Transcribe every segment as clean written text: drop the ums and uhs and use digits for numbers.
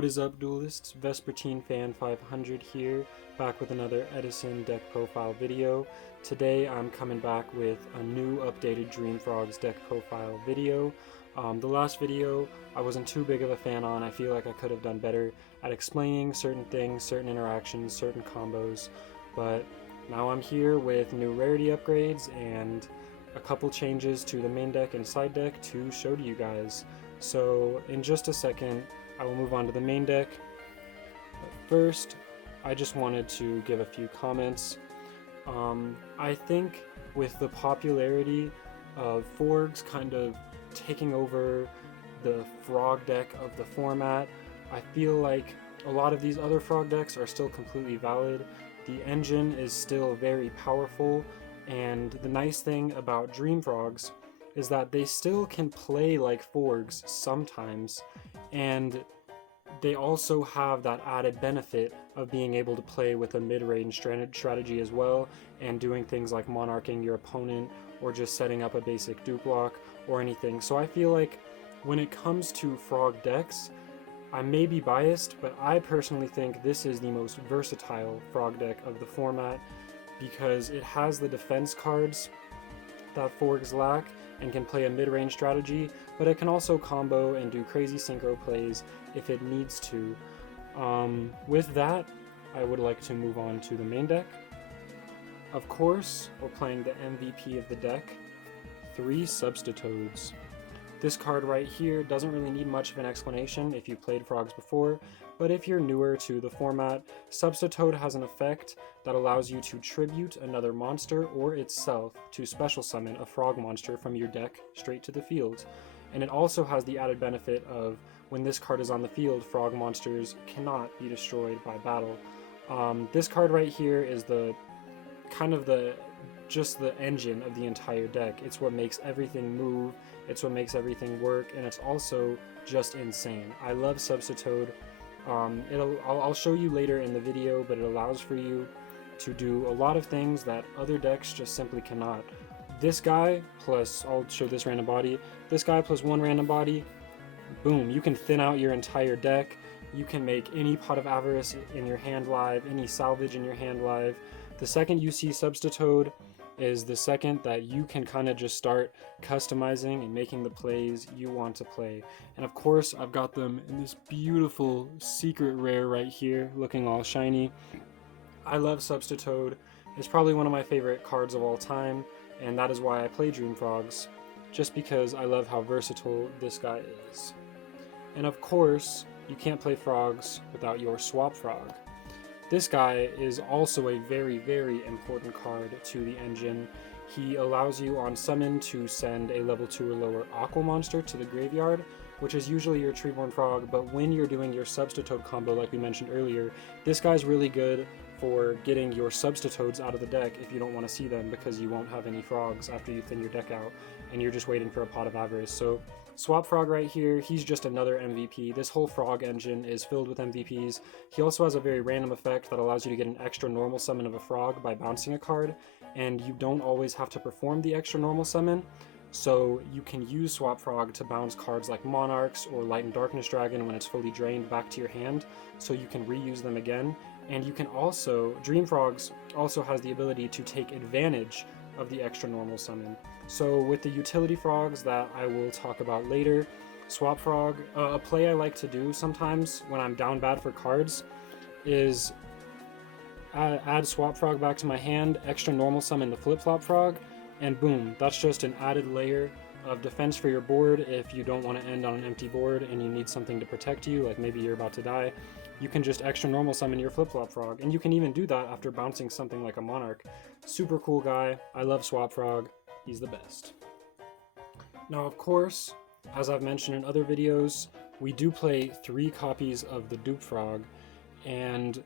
What is up, duelists? Vespertine Fan 500 here, back with another Edison deck profile video. Today I'm coming back with a new updated DreamFrogs deck profile video. The last video I wasn't too big of a fan on. I feel like I could have done better at explaining certain things, certain interactions, certain combos, but now I'm here with new rarity upgrades and a couple changes to the main deck and side deck to show to you guys. So in just a second, I will move on to the main deck. But first, I just wanted to give a few comments. I think with the popularity of FROGS kind of taking over the frog deck of the format, I feel like a lot of these other frog decks are still completely valid. The engine is still very powerful, and the nice thing about DreamFrogs is that they still can play like FROGS sometimes, and they also have that added benefit of being able to play with a mid-range strategy as well, and doing things like monarching your opponent or just setting up a basic dupe block or anything. So I feel like when it comes to frog decks, I may be biased, but I personally think this is the most versatile frog deck of the format because it has the defense cards that FROGS lack and can play a mid-range strategy, but it can also combo and do crazy synchro plays if it needs to. With that, I would like to move on to the main deck. Of course, we're playing the MVP of the deck, 3 Substitoads. This card right here doesn't really need much of an explanation if you've played FROGS before, but if you're newer to the format, Substitoad has an effect that allows you to tribute another monster or itself to special summon a frog monster from your deck straight to the field. And it also has the added benefit of when this card is on the field, frog monsters cannot be destroyed by battle. This card right here is just the engine of the entire deck. It's what makes everything move, it's what makes everything work, and it's also just insane. I love Substitoad. I'll show you later in the video, but it allows for you to do a lot of things that other decks just simply cannot. This guy plus, I'll show this random body, this guy plus 1 random body, boom, you can thin out your entire deck. You can make any Pot of Avarice in your hand live, any salvage in your hand live. The second you see Substitoad is the second that you can kind of just start customizing and making the plays you want to play. And of course, I've got them in this beautiful secret rare right here, looking all shiny. I love Substitoad. It's probably one of my favorite cards of all time, and that is why I play DreamFrogs, just because I love how versatile this guy is. And of course, you can't play FROGS without your Swap Frog. This guy is also a very, very important card to the engine. He allows you on summon to send a level 2 or lower Aqua monster to the graveyard, which is usually your Treeborn Frog, but when you're doing your Substitoad combo like we mentioned earlier, this guy's really good for getting your Substitoads out of the deck if you don't want to see them because you won't have any frogs after you thin your deck out and you're just waiting for a Pot of Avarice. So Swap Frog right here, he's just another MVP. This whole frog engine is filled with MVPs. He also has a very random effect that allows you to get an extra normal summon of a frog by bouncing a card, and you don't always have to perform the extra normal summon. So you can use Swap Frog to bounce cards like Monarchs or Light and Darkness Dragon when it's fully drained back to your hand, so you can reuse them again. And you can also, DreamFrogs also has the ability to take advantage of the extra normal summon. So with the utility frogs that I will talk about later, Swap Frog, a play I like to do sometimes when I'm down bad for cards is add Swap Frog back to my hand, extra normal summon the Flip-Flop Frog, and boom, that's just an added layer of defense for your board. If you don't want to end on an empty board and you need something to protect you, like maybe you're about to die, you can just extra normal summon your Flip-Flop Frog, and you can even do that after bouncing something like a Monarch. Super cool guy. I love Swap Frog. He's the best. Now, of course, as I've mentioned in other videos, we do play 3 copies of the Dupe Frog, and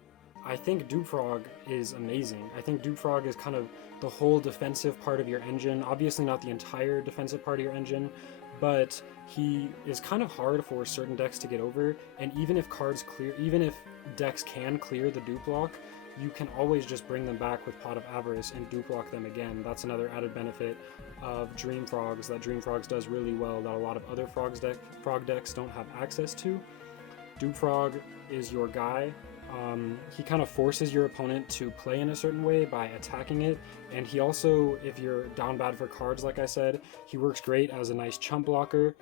I think Dupe Frog is amazing. I think Dupe Frog is kind of the whole defensive part of your engine. Obviously not the entire defensive part of your engine, but he is kind of hard for certain decks to get over, and even if decks can clear the dupe block, you can always just bring them back with Pot of Avarice and dupe block them again. That's another added benefit of DreamFrogs that DreamFrogs does really well that a lot of other frog decks don't have access to. Frog is your guy. He kind of forces your opponent to play in a certain way by attacking it, and he also, if you're down bad for cards, like I said, he works great as a nice chump blocker.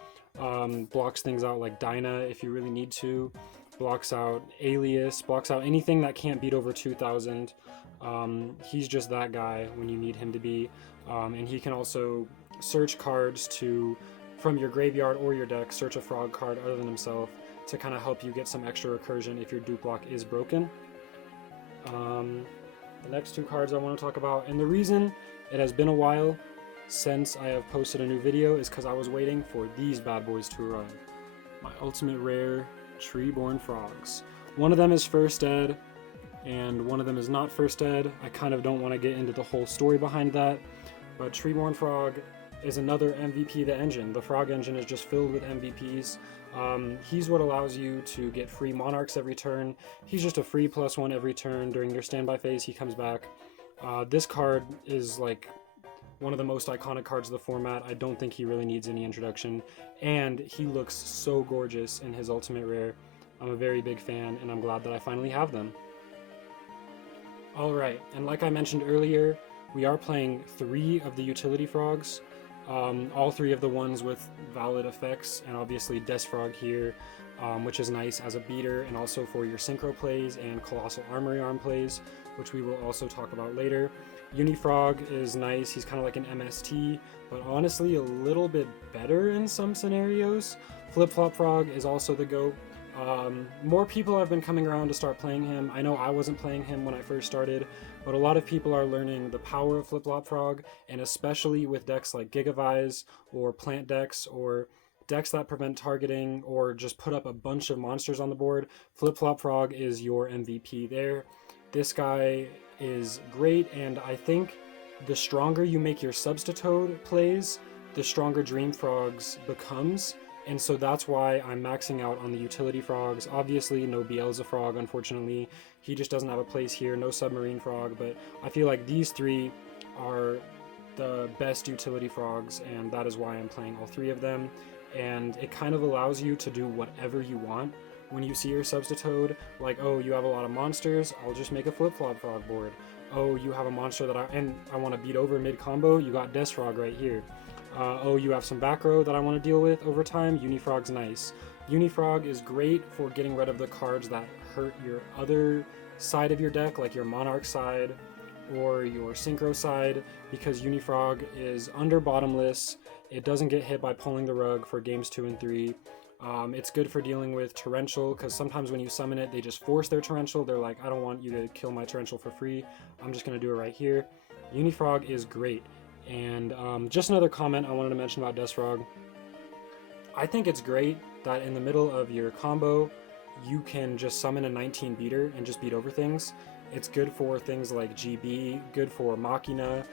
Blocks things out like Dyna if you really need to, blocks out Alias, blocks out anything that can't beat over 2,000. He's just that guy when you need him to be, and he can also search cards from your graveyard or your deck, search a frog card other than himself to kind of help you get some extra recursion if your dupe block is broken. The next two cards I want to talk about, and the reason it has been a while since I have posted a new video is because I was waiting for these bad boys to arrive. My ultimate rare Treeborn Frogs. One of them is first ed, and one of them is not first ed. I kind of don't want to get into the whole story behind that, but Treeborn Frog is another MVP the engine. The Frog engine is just filled with MVPs. He's what allows you to get free Monarchs every turn. He's just a free +1 every turn. During your standby phase, he comes back. This card is like one of the most iconic cards of the format. I don't think he really needs any introduction, and he looks so gorgeous in his ultimate rare. I'm a very big fan, and I'm glad that I finally have them. Alright, and like I mentioned earlier, we are playing 3 of the utility frogs. All 3 of the ones with valid effects, and obviously Frog here, which is nice as a beater and also for your synchro plays and Colossal Armory Arm plays, which we will also talk about later. Unifrog is nice, he's kind of like an MST, but honestly a little bit better in some scenarios. Flip-Flop Frog is also the GOAT. More people have been coming around to start playing him. I know I wasn't playing him when I first started, but a lot of people are learning the power of Flip-Flop Frog, and especially with decks like Gigavise or Plant decks or decks that prevent targeting or just put up a bunch of monsters on the board, Flip-Flop Frog is your MVP there. This guy is great, and I think the stronger you make your Substitoad plays, the stronger Dream Frogs becomes. And so that's why I'm maxing out on the utility frogs. Obviously, no Beelzefrog, unfortunately. He just doesn't have a place here. No Submarine Frog, but I feel like these 3 are the best utility frogs, and that is why I'm playing all 3 of them. And it kind of allows you to do whatever you want. When you see your Substitoad, like, oh, you have a lot of monsters, I'll just make a Flip-Flop Frog board. Oh, you have a monster that I want to beat over mid-combo, you got Frog right here. Oh, you have some back row that I want to deal with over time, Unifrog's nice. Unifrog is great for getting rid of the cards that hurt your other side of your deck, like your Monarch side or your Synchro side, because Unifrog is under bottomless. It doesn't get hit by pulling the rug for games 2 and 3. It's good for dealing with Torrential, because sometimes when you summon it, they just force their Torrential. They're like, I don't want you to kill my Torrential for free. I'm just going to do it right here. Unifrog is great. And just another comment I wanted to mention about Frog. I think it's great that in the middle of your combo, you can just summon a 19 beater and just beat over things. It's good for things like GB, good for Machina,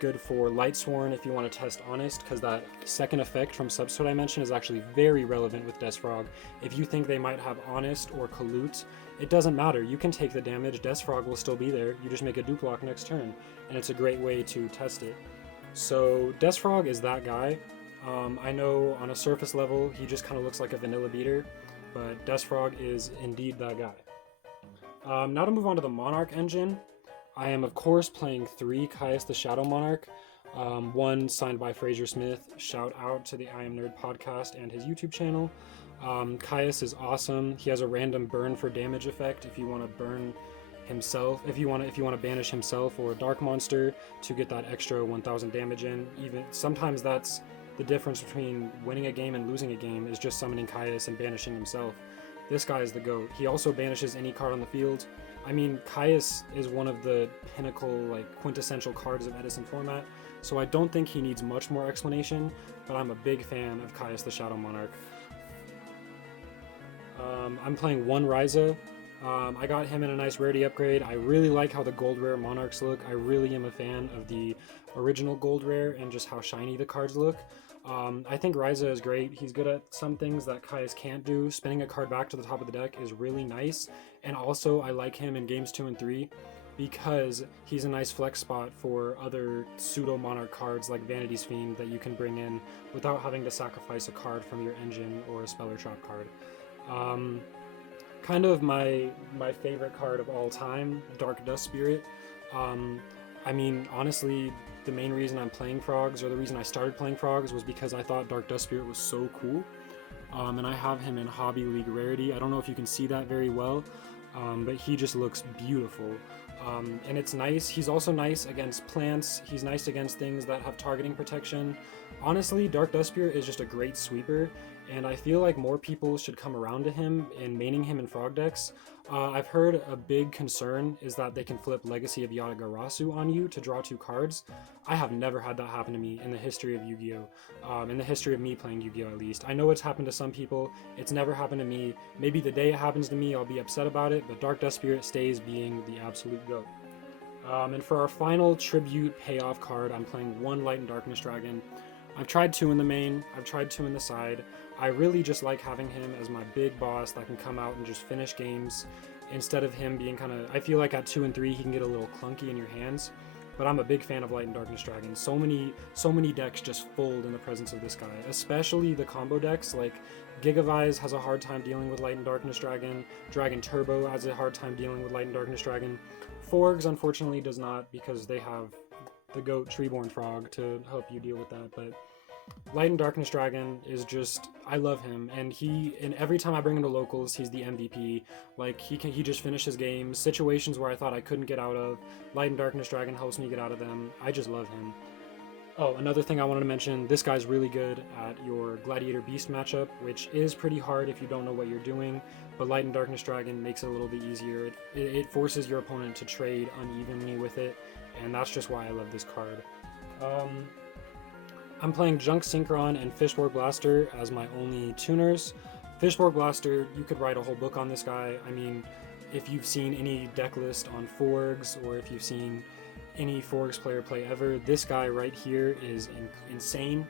good for Lightsworn if you want to test Honest, because that second effect from Substitoad I mentioned is actually very relevant with Frog. If you think they might have Honest or Kalut, it doesn't matter. You can take the damage, Frog will still be there. You just make a dupe block next turn, and it's a great way to test it. So Frog is that guy. I know on a surface level he just kind of looks like a vanilla beater, but Frog is indeed that guy. Now to move on to the Monarch engine. I am of course playing 3 Caius the Shadow Monarch. 1 signed by Fraser Smith. Shout out to the I Am Nerd podcast and his YouTube channel. Caius is awesome. He has a random burn for damage effect if you want to burn himself, if you want to banish himself or a dark monster to get that extra 1000 damage in. Even sometimes that's the difference between winning a game and losing a game, is just summoning Caius and banishing himself. This guy is the GOAT. He also banishes any card on the field. I mean, Caius is one of the pinnacle, like, quintessential cards of Edison format, so I don't think he needs much more explanation, but I'm a big fan of Caius the Shadow Monarch. I'm playing 1 Ryza. I got him in a nice rarity upgrade. I really like how the gold rare Monarchs look. I really am a fan of the original gold rare and just how shiny the cards look. I think Ryza is great. He's good at some things that Caius can't do. Spinning a card back to the top of the deck is really nice. And also I like him in games 2 and 3 because he's a nice flex spot for other pseudo Monarch cards like Vanity's Fiend that you can bring in without having to sacrifice a card from your engine or a Spell or Trap card. kind of my favorite card of all time, Dark Dust Spirit. Um, I mean, honestly, the main reason I'm playing Frogs, or the reason I started playing Frogs, was because I thought Dark Dust Spirit was so cool. And I have him in Hobby League Rarity. I don't know if you can see that very well, but he just looks beautiful. And it's nice. He's also nice against plants. He's nice against things that have targeting protection. Honestly, Dark Dust Spirit is just a great sweeper, and I feel like more people should come around to him and maining him in Frog decks. I've heard a big concern is that they can flip Legacy of Yatagarasu on you to draw 2 cards. I have never had that happen to me in the history of Yu-Gi-Oh! In the history of me playing Yu-Gi-Oh! At least. I know it's happened to some people, it's never happened to me. Maybe the day it happens to me I'll be upset about it, but Dark Dust Spirit stays being the absolute GOAT. And for our final tribute payoff card, I'm playing 1 Light and Darkness Dragon. I've tried 2 in the main, I've tried 2 in the side. I really just like having him as my big boss that can come out and just finish games instead of him being kind of, I feel like at 2 and 3 he can get a little clunky in your hands, but I'm a big fan of Light and Darkness Dragon. So many decks just fold in the presence of this guy, especially the combo decks. Like Gigavise has a hard time dealing with Light and Darkness Dragon, Dragon Turbo has a hard time dealing with Light and Darkness Dragon. FROGS unfortunately does not, because they have the GOAT Treeborn Frog to help you deal with that. But Light and Darkness Dragon is just, I love him, and every time I bring him to locals, he's the MVP. Like he just finishes games, situations where I thought I couldn't get out of. Light and Darkness Dragon helps me get out of them. I just love him. Oh, another thing I wanted to mention, this guy's really good at your Gladiator Beast matchup, which is pretty hard if you don't know what you're doing, but Light and Darkness Dragon makes it a little bit easier. It forces your opponent to trade unevenly with it, and that's just why I love this card. I'm playing Junk Synchron and Fishborg Blaster as my only tuners. Fishborg Blaster, you could write a whole book on this guy. I mean, if you've seen any deck list on FROGS, or if you've seen any FROGS player play ever, this guy right here is insane.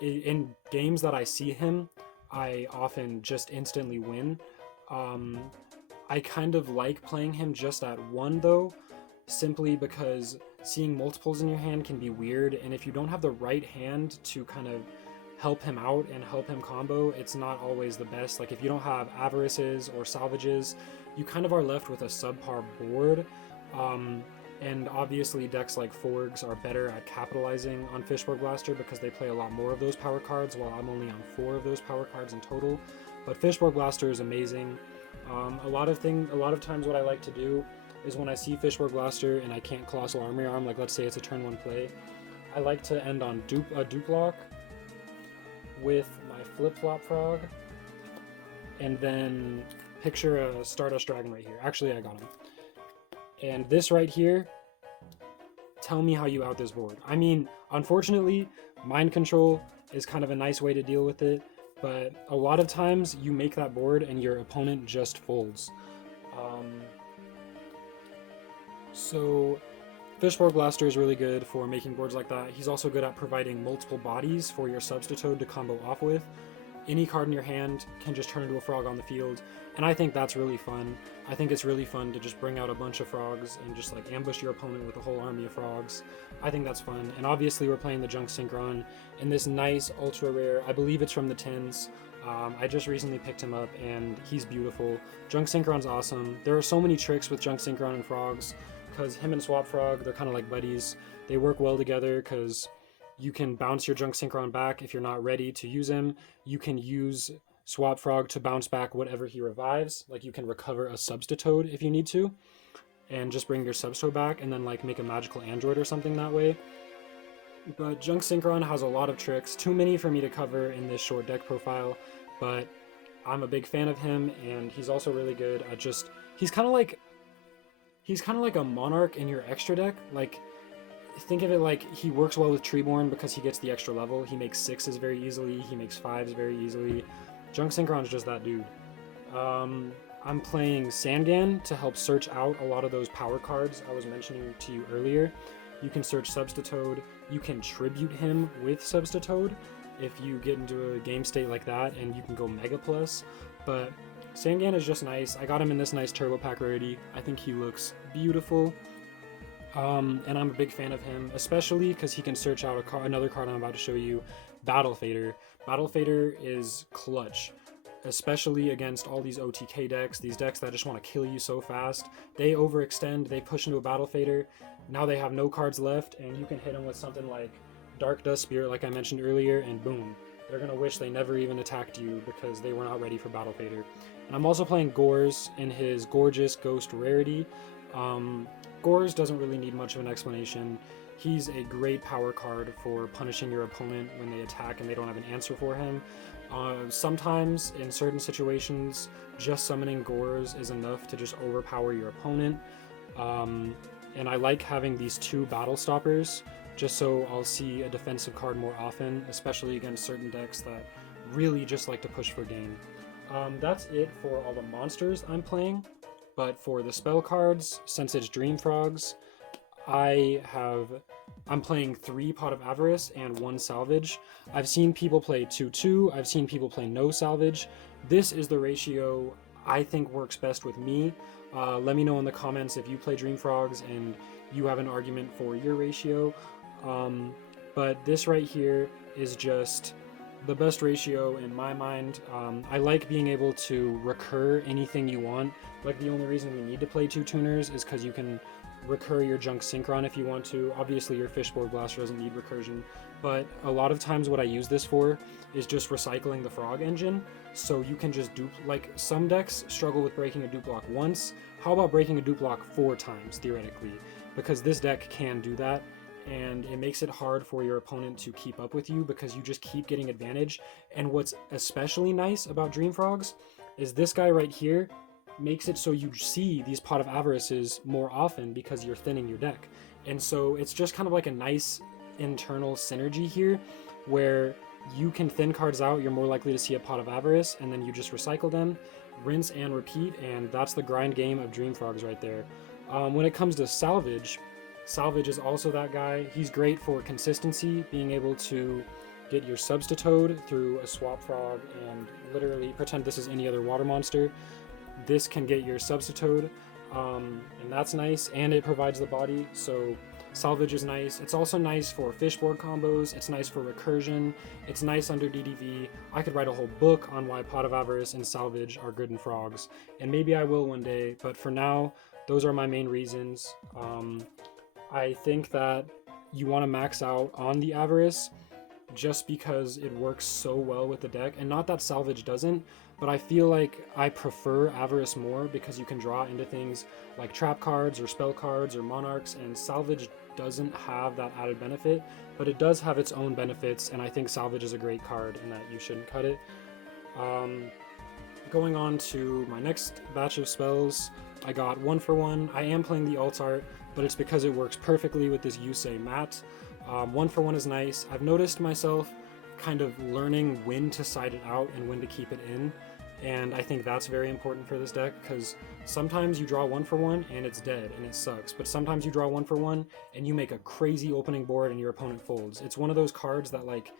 In games that I see him, I often just instantly win. I kind of like playing him just at 1 though, simply because seeing multiples in your hand can be weird, and if you don't have the right hand to kind of help him out and help him combo, it's not always the best. Like if you don't have Avarices or Salvages, you kind of are left with a subpar board. And obviously decks like FROGS are better at capitalizing on Fishborg Blaster because they play a lot more of those power cards, while I'm only on 4 of those power cards in total. But Fishborg Blaster is amazing. A lot of times what I like to do is when I see Fishborg Blaster and I can't Colossal Armory Arm, like let's say it's a turn 1 play, I like to end on a dupe lock with my flip-flop frog, and then picture a Stardust Dragon right here. Actually, I got him. And this right here, tell me how you out this board. I mean, unfortunately, Mind Control is kind of a nice way to deal with it, but a lot of times you make that board and your opponent just folds. So Fishborg Blaster is really good for making boards like that. He's also good at providing multiple bodies for your Substitute to combo off with. Any card in your hand can just turn into a frog on the field, and I think that's really fun. I think it's really fun to just bring out a bunch of frogs and just like ambush your opponent with a whole army of frogs. I think that's fun, and obviously we're playing the Junk Synchron in this nice ultra rare, I believe it's from the tins. I just recently picked him up and he's beautiful. Junk Synchron's awesome. There are so many tricks with Junk Synchron and FROGS, because him and Swap Frog, they're kind of like buddies. They work well together because you can bounce your Junk Synchron back if you're not ready to use him. You can use Swap Frog to bounce back whatever he revives. Like you can recover a Substitoad if you need to, and just bring your Substitoad back and then like make a magical android or something that way. But Junk Synchron has a lot of tricks, too many for me to cover in this short deck profile, but I'm a big fan of him, and he's also really good at just, he's kind of like a Monarch in your extra deck. Like, think of it like he works well with Treeborn because he gets the extra level. He makes 6s very easily, he makes 5s very easily. Junk Synchron's just that dude. I'm playing Sangan to help search out a lot of those power cards I was mentioning to you earlier. You can search Substitoad, you can tribute him with Substitoad if you get into a game state like that, and you can go Mega Plus. But Sangan is just nice. I got him in this nice Turbo Pack rarity. I think he looks beautiful. And I'm a big fan of him, especially because he can search out another card I'm about to show you, Battle Fader. Battle Fader is clutch. especially against all these OTK decks, these decks that just want to kill you so fast. They overextend, they push into a Battle Fader, now they have no cards left, and you can hit them with something like Dark Dust Spirit, like I mentioned earlier, and boom. They're going to wish they never even attacked you because they were not ready for Battle Fader. And I'm also playing Gores in his Gorgeous Ghost rarity. Gores doesn't really need much of an explanation. He's a great power card for punishing your opponent when they attack and they don't have an answer for him. Sometimes, in certain situations, just summoning Gores is enough to just overpower your opponent. And I like having these 2 Battle Stoppers, just so I'll see a defensive card more often, especially against certain decks that really just like to push for gain. That's it for all the monsters I'm playing, but for the spell cards, since it's Dream Frogs, I'm playing 3 Pot of Avarice and 1 Salvage. I've seen people play 2-2, I've seen people play no Salvage. This is the ratio I think works best with me. Let me know in the comments if you play Dream Frogs and you have an argument for your ratio. But this right here is just the best ratio in my mind. I like being able to recur anything you want. Like, the only reason we need to play 2 tuners is because you can recur your Junk Synchron if you want to. Obviously your Fishboard Blaster doesn't need recursion, but a lot of times what I use this for is just recycling the Frog engine, so you can just dupe, like some decks struggle with breaking a dupe block once. How about breaking a dupe block 4 times, theoretically? Because this deck can do that, and it makes it hard for your opponent to keep up with you because you just keep getting advantage. And what's especially nice about Dream Frogs is this guy right here makes it so you see these Pot of Avarices more often because you're thinning your deck. And so it's just kind of like a nice internal synergy here where you can thin cards out, you're more likely to see a Pot of Avarice, and then you just recycle them, rinse and repeat, and that's the grind game of Dream Frogs right there. When it comes to Salvage, Salvage is also that guy. He's great for consistency, being able to get your Substitute through a Swap Frog and literally pretend this is any other water monster. This can get your Substitute, and that's nice, and it provides the body, so Salvage is nice. It's also nice for Fishboard combos, it's nice for recursion, it's nice under DDV. I could write a whole book on why Pot of Avarice and Salvage are good in Frogs, and maybe I will one day, but for now, those are my main reasons. I think that you want to max out on the Avarice just because it works so well with the deck, and not that Salvage doesn't, but I feel like I prefer Avarice more because you can draw into things like trap cards or spell cards or Monarchs, and Salvage doesn't have that added benefit, but it does have its own benefits, and I think Salvage is a great card and that you shouldn't cut it. Going on to my next batch of spells, I got 1-for-1. I am playing the alt art, but it's because it works perfectly with this Yusei mat. 1-for-1 is nice. I've noticed myself kind of learning when to side it out and when to keep it in, and I think that's very important for this deck because sometimes you draw 1-for-1 and it's dead and it sucks, but sometimes you draw 1-for-1 and you make a crazy opening board and your opponent folds. It's one of those cards that, like,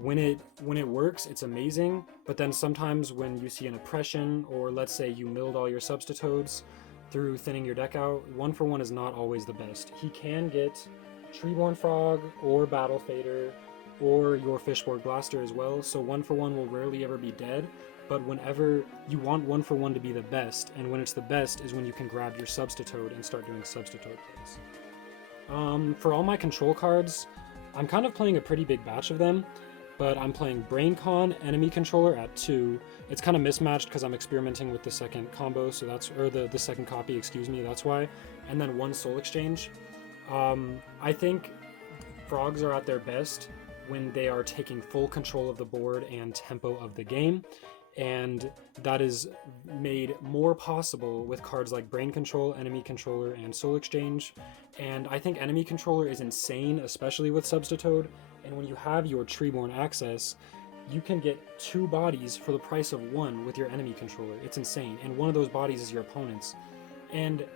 when it works, it's amazing, but then sometimes when you see an oppression, or let's say you milled all your Substitutes through thinning your deck out, 1-for-1 is not always the best. He can get Treeborn Frog or Battle Fader or your Fishboard Blaster as well, so 1-for-1 will rarely ever be dead, but whenever you want 1-for-1 to be the best, and when it's the best is when you can grab your Substitute and start doing Substitute plays. For all my control cards, I'm kind of playing a pretty big batch of them, but I'm playing BrainCon Enemy Controller at 2. It's kind of mismatched because I'm experimenting with the second combo, so that's, or the second copy, excuse me, that's why. And then 1 Soul Exchange. I think Frogs are at their best when they are taking full control of the board and tempo of the game, and that is made more possible with cards like Brain Control, Enemy Controller, and Soul Exchange. And I think Enemy Controller is insane, especially with Substitute, and when you have your Treeborn access, you can get 2 bodies for the price of 1 with your Enemy Controller. It's insane, and one of those bodies is your opponent's. And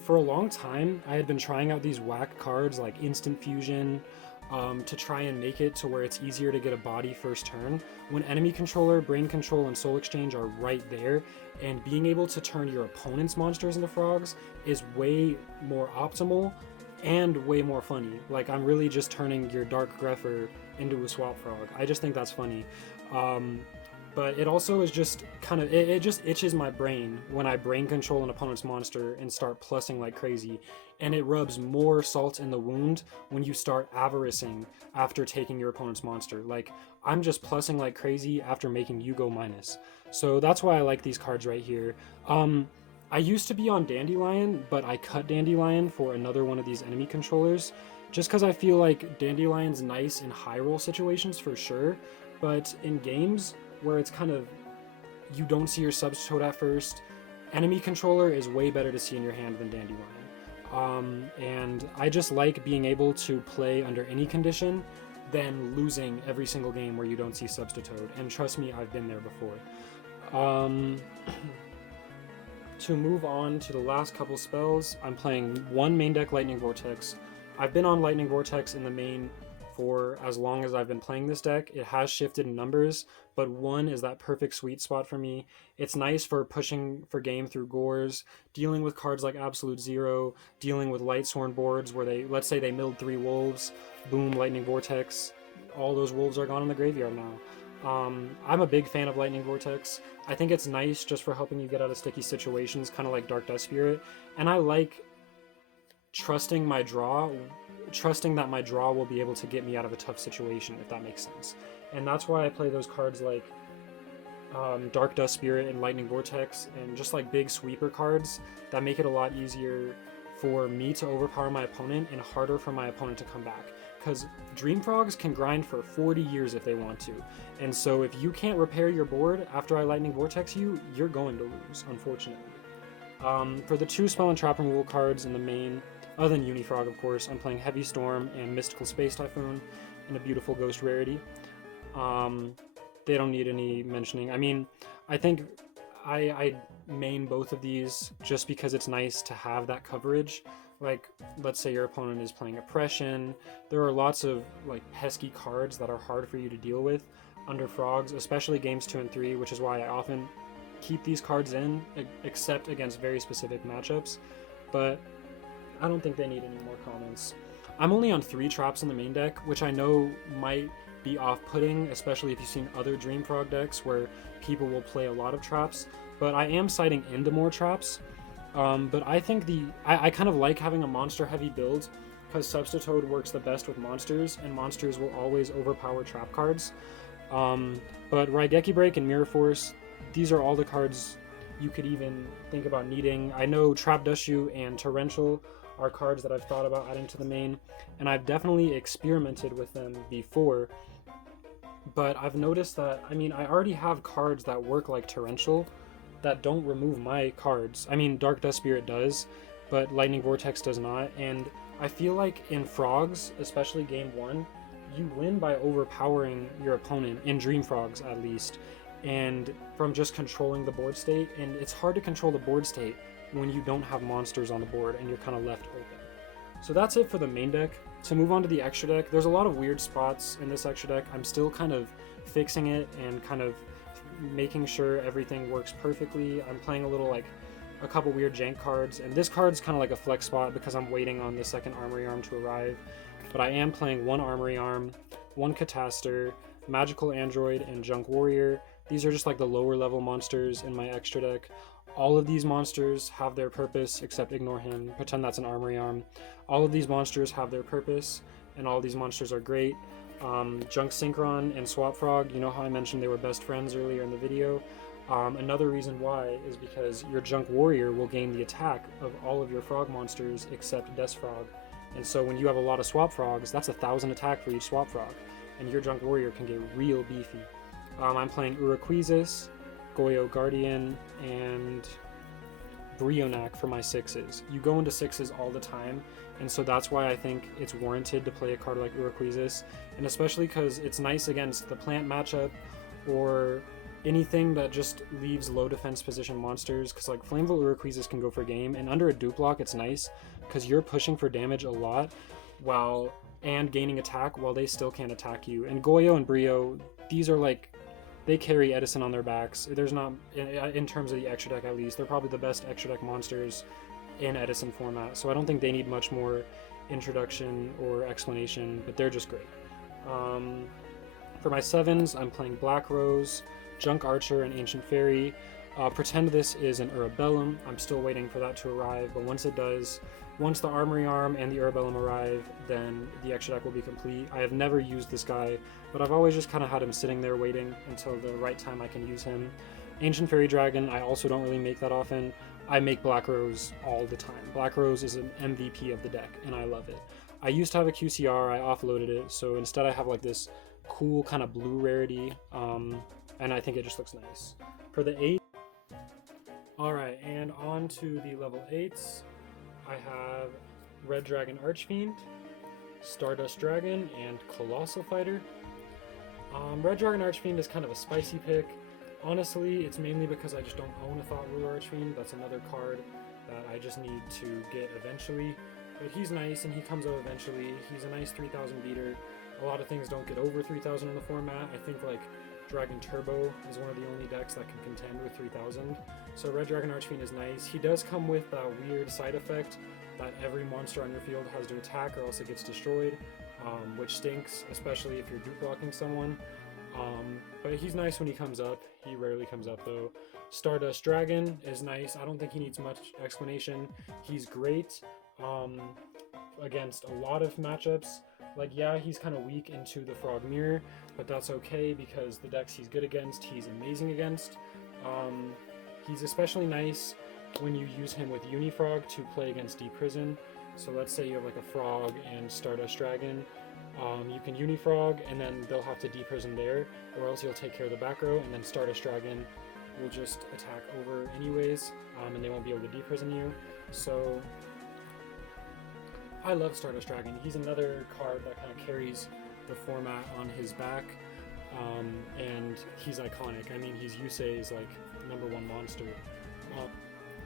for a long time, I had been trying out these whack cards like Instant Fusion, to try and make it to where it's easier to get a body first turn, when Enemy Controller, Brain Control, and Soul Exchange are right there, and being able to turn your opponent's monsters into Frogs is way more optimal and way more funny. Like, I'm really just turning your Dark Grepher into a Swap Frog. I just think that's funny. but it also is just kind of, it just itches my brain when I brain control an opponent's monster and start plussing like crazy, and it rubs more salt in the wound when you start avaricing after taking your opponent's monster. Like, I'm just plussing like crazy after making you go minus. So that's why I like these cards right here. I used to be on Dandelion, but I cut Dandelion for another one of these enemy controllers, just because I feel like Dandelion's nice in high roll situations for sure, but in games where it's kind of, you don't see your substitute at first, enemy controller is way better to see in your hand than Dandelion. And I just like being able to play under any condition than losing every single game where you don't see substitute, and trust me, I've been there before. To move on to the last couple spells, I'm playing one main deck Lightning Vortex. I've been on Lightning Vortex in the main for as long as I've been playing this deck. It has shifted in numbers, but 1 is that perfect sweet spot for me. It's nice for pushing for game through Gores, dealing with cards like Absolute Zero, dealing with Lightsworn boards where they, let's say they milled 3 wolves, boom, Lightning Vortex, all those wolves are gone in the graveyard now. I'm a big fan of Lightning Vortex. I think it's nice just for helping you get out of sticky situations, kind of like Dark Dust Spirit, and I like trusting that my draw will be able to get me out of a tough situation, if that makes sense. And that's why I play those cards like Dark Dust Spirit and Lightning Vortex, and just like big sweeper cards that make it a lot easier for me to overpower my opponent and harder for my opponent to come back. Because Dream Frogs can grind for 40 years if they want to. And so if you can't repair your board after I Lightning Vortex you, you're going to lose, unfortunately. For the 2 spell and trap removal cards in the main, other than Unifrog of course, I'm playing Heavy Storm and Mystical Space Typhoon and a beautiful Ghost rarity. They don't need any mentioning. I mean, I think I main both of these just because it's nice to have that coverage. Like, let's say your opponent is playing Oppression. There are lots of like pesky cards that are hard for you to deal with under Frogs, especially games 2 and 3, which is why I often keep these cards in, except against very specific matchups. But I don't think they need any more comments. I'm only on 3 traps in the main deck, which I know might be off-putting, especially if you've seen other Dream Frog decks where people will play a lot of traps, but I am citing into more traps. But I think I kind of like having a monster-heavy build, because Substitute works the best with monsters, and monsters will always overpower trap cards. But Raigeki Break and Mirror Force, these are all the cards you could even think about needing. I know Trap Dushu and Torrential are cards that I've thought about adding to the main, and I've definitely experimented with them before, but I've noticed that, I mean, I already have cards that work like Torrential that don't remove my cards. I mean, Dark Dust Spirit does, but Lightning Vortex does not, and I feel like in Frogs, especially game 1, you win by overpowering your opponent, in Dream Frogs at least, and from just controlling the board state, and it's hard to control the board state when you don't have monsters on the board and you're kind of left open. So that's it for the main deck. To move on to the extra deck, there's a lot of weird spots in this extra deck. I'm still kind of fixing it and kind of making sure everything works perfectly. I'm playing a couple weird jank cards, and this card's kind of like a flex spot because I'm waiting on the second Armory Arm to arrive. But I am playing 1 Armory Arm, 1 Cataster, Magical Android, and Junk Warrior. These are just like the lower level monsters in my extra deck. All of these monsters have their purpose, except ignore him, pretend that's an Armory Arm. All of these monsters have their purpose, and all these monsters are great. Junk Synchron and Swap Frog, you know how I mentioned they were best friends earlier in the video? Another reason why is because your Junk Warrior will gain the attack of all of your frog monsters except Death Frog. And so when you have a lot of Swap Frogs, that's 1,000 attack for each Swap Frog, and your Junk Warrior can get real beefy. I'm playing Uraquizis, Goyo Guardian, and Brionac for my 6s. You go into 6s all the time, and so that's why I think it's warranted to play a card like Uraquizis, and especially because it's nice against the plant matchup or anything that just leaves low defense position monsters, because like Flameville Uraquizis can go for game, and under a dupe block it's nice because you're pushing for damage a lot and gaining attack while they still can't attack you. And Goyo and Brio, these are like, they carry Edison on their backs. There's not, in terms of the extra deck at least, they're probably the best extra deck monsters in Edison format, so I don't think they need much more introduction or explanation, but they're just great. For my 7s, I'm playing Black Rose, Junk Archer, and Ancient Fairy. Pretend this is an Urabellum. I'm still waiting for that to arrive, but once it does, once the Armory Arm and the Urabellum arrive, then the extra deck will be complete. I have never used this guy, but I've always just kind of had him sitting there waiting until the right time I can use him. Ancient Fairy Dragon, I also don't really make that often. I make Black Rose all the time. Black Rose is an MVP of the deck, and I love it. I used to have a QCR, I offloaded it, so instead I have like this cool kind of blue rarity, and I think it just looks nice. For the 8, alright, and on to the level 8s, I have Red Dragon Archfiend, Stardust Dragon, and Colossal Fighter. Red Dragon Archfiend is kind of a spicy pick. Honestly, it's mainly because I just don't own a Thought Ruler Archfiend. That's another card that I just need to get eventually. But he's nice, and he comes out eventually. He's a nice 3,000 beater. A lot of things don't get over 3,000 in the format. I think like Dragon Turbo is one of the only decks that can contend with 3,000. So Red Dragon Archfiend is nice. He does come with that weird side effect that every monster on your field has to attack or else it gets destroyed, which stinks, especially if you're dupe blocking someone. But he's nice when he comes up. He rarely comes up though. Stardust Dragon is nice. I don't think he needs much explanation. He's great against a lot of matchups. Like, yeah, he's kind of weak into the Frog Mirror, but that's okay because the decks he's good against, he's amazing against. He's especially nice when you use him with Unifrog to play against Deep Prison. So let's say you have like a Frog and Stardust Dragon. You can Unifrog and then they'll have to Deep Prison there, or else you'll take care of the back row and then Stardust Dragon will just attack over anyways, and they won't be able to Deep Prison you. So I love Stardust Dragon. He's another card that kind of carries the format on his back, and he's iconic. I mean, he's Yusei's like #1 monster.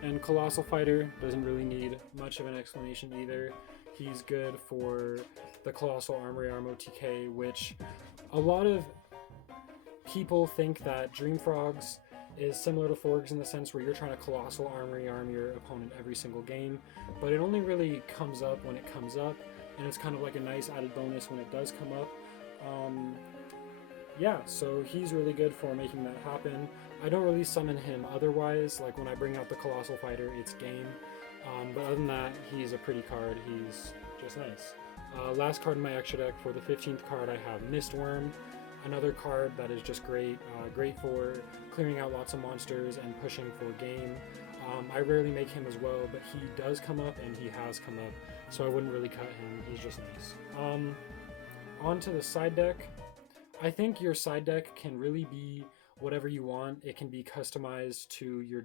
And Colossal Fighter doesn't really need much of an explanation either. He's good for the Colossal Armory Arm OTK, which a lot of people think that Dream Frogs is similar to FROGS in the sense where you're trying to Colossal Armory Arm your opponent every single game, but it only really comes up when it comes up, and it's kind of like a nice added bonus when it does come up. Yeah, so he's really good for making that happen. I don't really summon him otherwise, like when I bring out the Colossal Fighter, it's game. But other than that, he's a pretty card, he's just nice. Last card in my extra deck, for the 15th card, I have Mistworm, another card that is just great, great for clearing out lots of monsters and pushing for game. I rarely make him as well, but he does come up and he has come up, so I wouldn't really cut him, he's just nice. On to the side deck. I think your side deck can really be whatever you want. It can be customized to your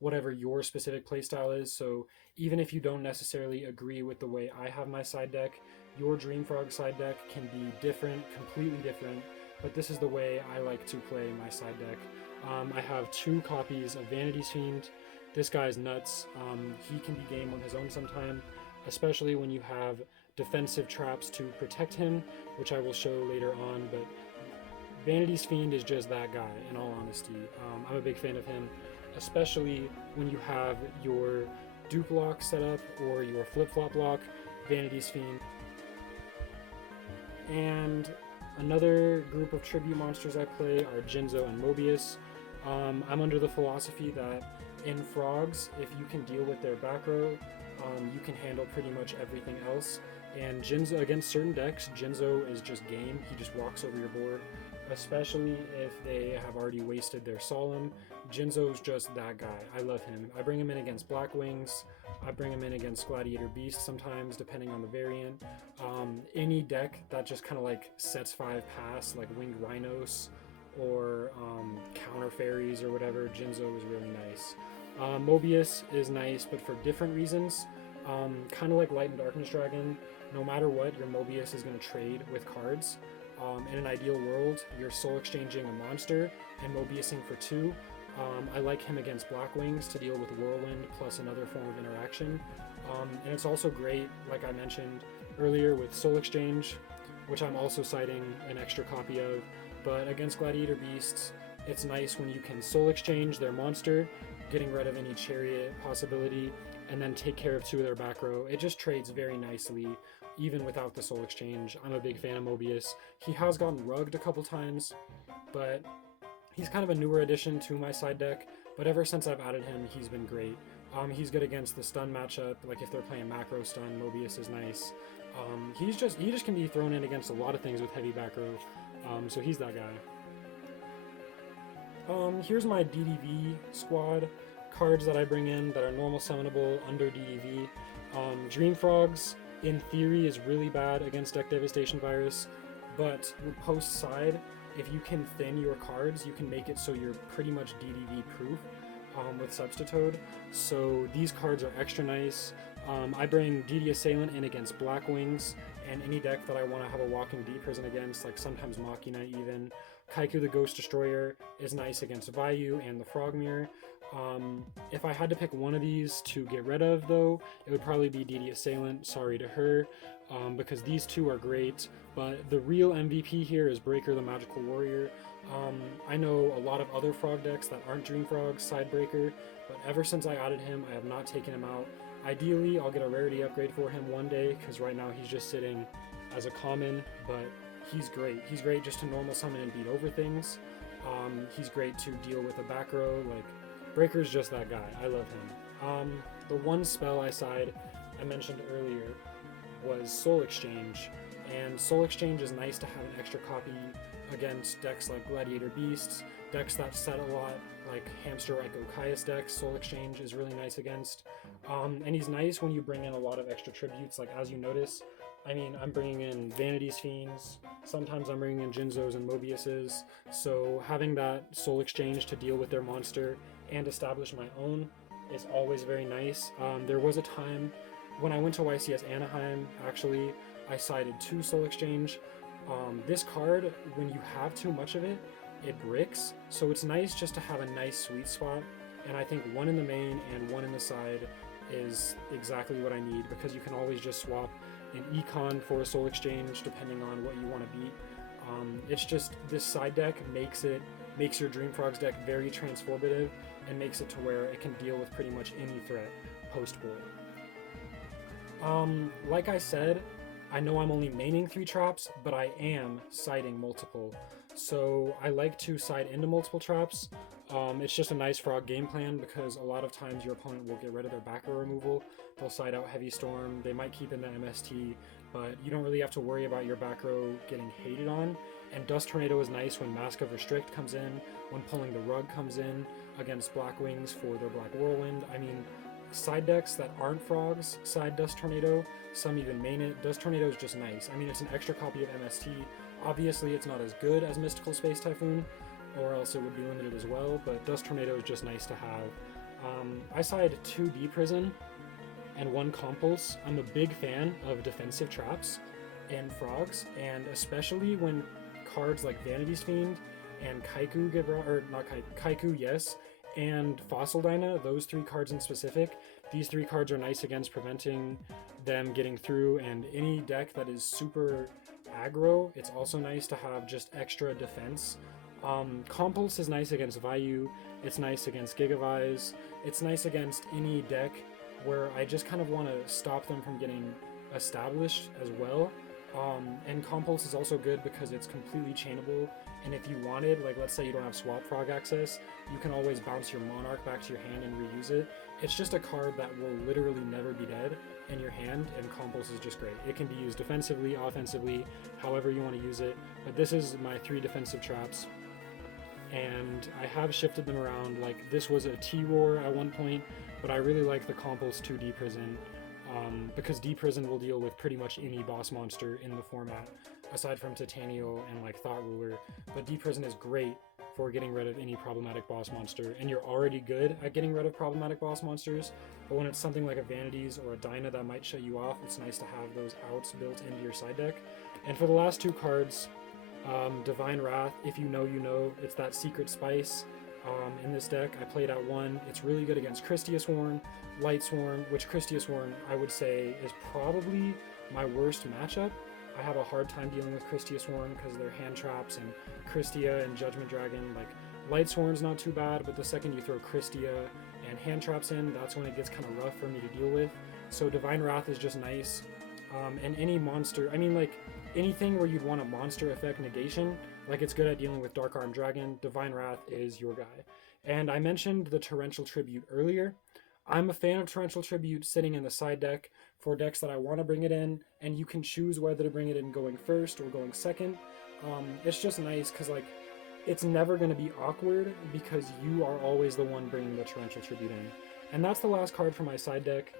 whatever your specific playstyle is, so even if you don't necessarily agree with the way I have my side deck, your Dream Frog side deck can be different, completely different, but this is the way I like to play my side deck. I have 2 copies of Vanity's Fiend. This guy's nuts. He can be game on his own sometime, especially when you have defensive traps to protect him, which I will show later on, but Vanity's Fiend is just that guy, in all honesty. I'm a big fan of him, especially when you have your dupe lock set up or your flip-flop lock. Vanity's Fiend. And another group of tribute monsters I play are Jinzo and Mobius. I'm under the philosophy that in FROGS, if you can deal with their back row, you can handle pretty much everything else. And Jinzo, against certain decks, Jinzo is just game. He just walks over your board, especially if they have already wasted their Solemn. Jinzo's just that guy. I love him. I bring him in against Black Wings. I bring him in against Gladiator Beast sometimes, depending on the variant. Any deck that just kind of like sets 5 pass, like Winged Rhinos or Counter Fairies or whatever, Jinzo is really nice. Mobius is nice, but for different reasons. Kind of like Light and Darkness Dragon, no matter what, your Mobius is going to trade with cards. In an ideal world, you're soul exchanging a monster and Mobiusing for 2. I like him against Black Wings to deal with Whirlwind plus another form of interaction. And it's also great, like I mentioned earlier, with Soul Exchange, which I'm also citing an extra copy of. But against Gladiator Beasts, it's nice when you can Soul Exchange their monster, getting rid of any Chariot possibility, and then take care of 2 of their back row. It just trades very nicely, even without the Soul Exchange. I'm a big fan of Mobius. He has gotten rugged a couple times, but He's kind of a newer addition to my side deck, but ever since I've added him, he's been great. He's good against the stun matchup, like if they're playing macro stun, Mobius is nice. He just can be thrown in against a lot of things with heavy back row, so he's that guy. Here's my DDV squad cards that I bring in that are normal summonable under DDV. Dream Frogs, in theory, is really bad against Deck Devastation Virus, but post side, if you can thin your cards, you can make it so you're pretty much DDV proof with Substitute. So these cards are extra nice. I bring DD Assailant in against Black Wings, and any deck that I want to have a Walking D Prison against, like sometimes Machina even. Kaiku the Ghost Destroyer is nice against Vayu and the Frogmere. If I had to pick one of these to get rid of, though, it would probably be DD Assailant, sorry to her, because these two are great, but the real MVP here is Breaker the Magical Warrior. I know a lot of other Frog decks that aren't Dream Frogs side Breaker, but ever since I added him, I have not taken him out. Ideally, I'll get a rarity upgrade for him one day, because right now he's just sitting as a common, but he's great. He's great just to normal summon and beat over things. He's great to deal with a back row, like, Breaker's just that guy. I love him. The one spell I mentioned earlier was Soul Exchange, and Soul Exchange is nice to have an extra copy against decks like Gladiator Beasts, decks that set a lot, like Hamster Echo Caius decks. Soul Exchange is really nice against. And he's nice when you bring in a lot of extra tributes, like as you notice. I mean, I'm bringing in Vanity's Fiends, sometimes I'm bringing in Jinzos and Mobiuses, so having that Soul Exchange to deal with their monster and establish my own is always very nice. There was a time when I went to YCS Anaheim, actually, I sided 2 Soul Exchange. This card, when you have too much of it, it bricks, so it's nice just to have a nice sweet spot, and I think one in the main and one in the side is exactly what I need, because you can always just swap an Econ for a Soul Exchange depending on what you want to beat. It's just, this side deck makes your Dream Frogs deck very transformative and makes it to where it can deal with pretty much any threat post-board. Like I said, I know I'm only maining 3 traps, but I am siding multiple. So I like to side into multiple traps. It's just a nice Frog game plan, because a lot of times your opponent will get rid of their back row removal. They'll side out Heavy Storm, they might keep in the MST, but you don't really have to worry about your back row getting hated on. And Dust Tornado is nice when Mask of Restrict comes in, when Pulling the Rug comes in against Black Wings for their Black Whirlwind. I mean, side decks that aren't Frogs side Dust Tornado, some even main it. Dust Tornado is just nice. I mean, it's an extra copy of MST. Obviously, it's not as good as Mystical Space Typhoon, or else it would be limited as well, but Dust Tornado is just nice to have. I side 2 D Prison and 1 Compulse. I'm a big fan of defensive traps in Frogs, and especially when cards like Vanity's Fiend and Kaiku Kaiku, yes, and Fossil Dyna, those 3 cards in specific, these 3 cards are nice against preventing them getting through, and any deck that is super aggro, it's also nice to have just extra defense. Compulse is nice against Vayu, it's nice against Gigavise, it's nice against any deck where I just kind of want to stop them from getting established as well. And Compulse is also good because it's completely chainable, and if you wanted, like let's say you don't have Swap Frog access, you can always bounce your Monarch back to your hand and reuse it. It's just a card that will literally never be dead in your hand, and Compulse is just great. It can be used defensively, offensively, however you want to use it, but this is my 3 defensive traps, and I have shifted them around. Like, this was a T-Roar at one point, but I really like the Compulse 2 D Prison, because D Prison will deal with pretty much any boss monster in the format, aside from Titanial and like Thought Ruler, but D Prison is great for getting rid of any problematic boss monster, and you're already good at getting rid of problematic boss monsters, but when it's something like a Vanities or a Dyna that might shut you off, it's nice to have those outs built into your side deck. And for the last 2 cards, Divine Wrath, if you know, you know, it's that secret spice. In this deck, I played out 1. It's really good against Christia Sworn, Light Sworn, which Christia Sworn I would say is probably my worst matchup. I have a hard time dealing with Christia Sworn because of their hand traps and Christia and Judgment Dragon. Like, Light Sworn's not too bad, but the second you throw Christia and hand traps in, that's when it gets kind of rough for me to deal with. So Divine Wrath is just nice. And any monster, I mean, like, anything where you'd want a monster effect negation, like it's good at dealing with Dark Arm Dragon, Divine Wrath is your guy. And I mentioned the Torrential Tribute earlier. I'm a fan of Torrential Tribute sitting in the side deck for decks that I want to bring it in, and you can choose whether to bring it in going first or going second. It's just nice because, like, it's never going to be awkward because you are always the one bringing the Torrential Tribute in. And that's the last card for my side deck.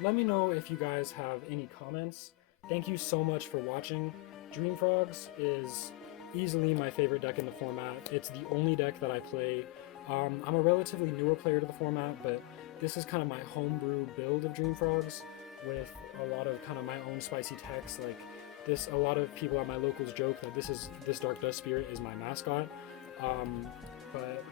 Let me know if you guys have any comments. Thank you so much for watching. Dream Frogs is easily my favorite deck in the format. It's the only deck that I play. I'm a relatively newer player to the format, but this is kind of my homebrew build of Dream Frogs with a lot of kind of my own spicy techs. Like this, a lot of people at my locals joke that this Dark Dust Spirit is my mascot. But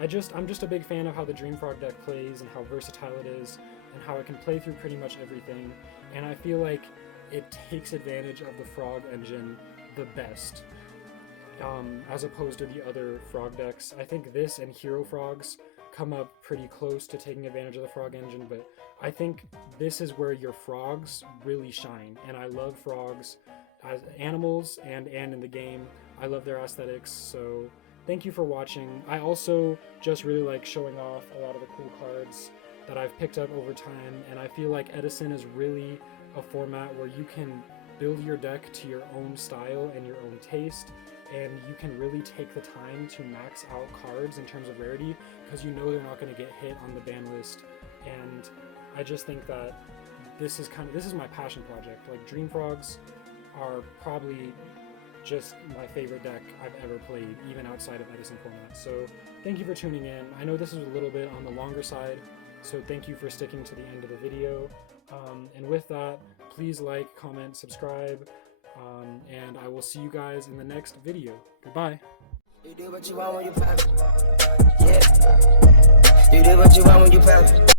I'm just a big fan of how the Dream Frog deck plays and how versatile it is and how it can play through pretty much everything. And I feel like it takes advantage of the Frog engine the best, as opposed to the other Frog decks. I think this and Hero Frogs come up pretty close to taking advantage of the Frog engine, but I think this is where your Frogs really shine. And I love Frogs as animals and in the game. I love their aesthetics, so thank you for watching. I also just really like showing off a lot of the cool cards that I've picked up over time, and I feel like Edison is really a format where you can build your deck to your own style and your own taste, and you can really take the time to max out cards in terms of rarity because you know they're not going to get hit on the ban list. And I just think that this is my passion project. Like, Dream Frogs are probably just my favorite deck I've ever played, even outside of Edison format. So thank you for tuning in. I know this is a little bit on the longer side, so thank you for sticking to the end of the video. And with that, please like, comment, subscribe, and I will see you guys in the next video. Goodbye. You do what you want when you pop it. Yeah. You do what you want when you pop it.